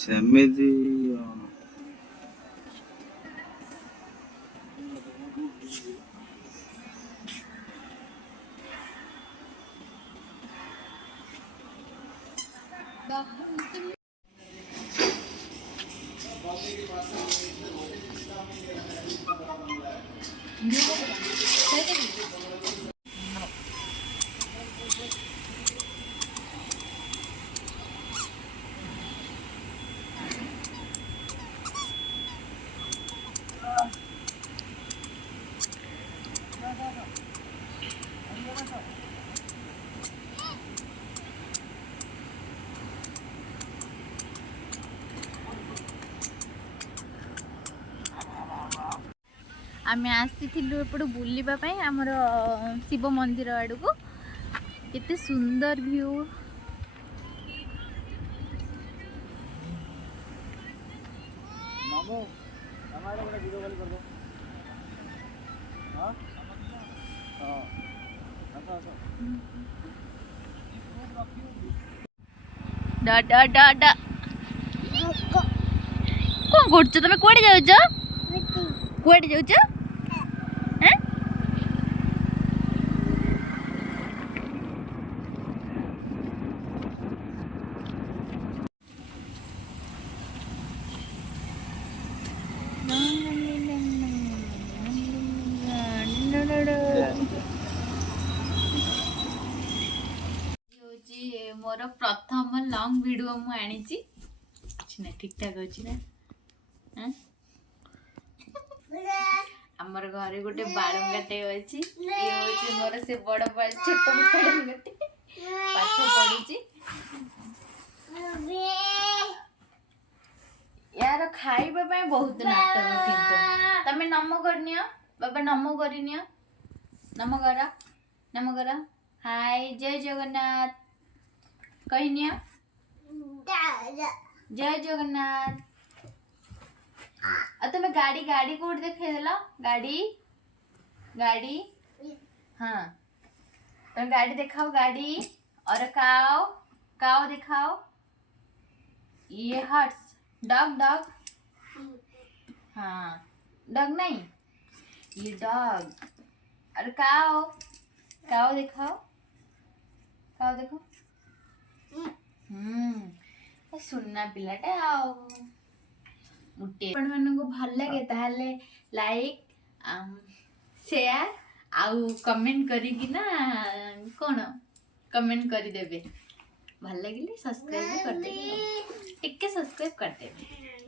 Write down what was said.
ସେମିତି आम आसीलु एपटू बुलवाई आमर शिव मंदिर आड़ को केते सुंदर व्यू कौन कर तुम कौड़े जाऊ कौड़े जाऊ मोर प्रथम लॉन्ग वीडियो मु आनी ठीक ठाक अच्छी ना आमर घरे गोटे बालंगाटे अच्छी ये हूँ मोर से बड़ छोट बालंगाटे पाठ पढ़ी यार खाइबा बहुत नाटक किंतु तमें नम करनी बाबा नम करनी नम कर हाय जय जगन्नाथ कहनी जय जगन्नाथ तुम गाड़ी गाड़ी कोड देखेल गाड़ी गाड़ी हाँ तुम गाड़ी दिखाओ गाड़ी और काव काव दिखाओ ये हर्ट्स डॉग डॉग हाँ डॉग नहीं ये डॉग और काव काव दिखाओ काव देखो सुनना पिलाटा आओ मुटे मन को भल लगे ताहले लाइक शेयर आउ कमेंट करी ना कौन कमेंट कर देबे भल लगे सब्सक्राइब कर देबे टिके सब्सक्राइब कर देबे।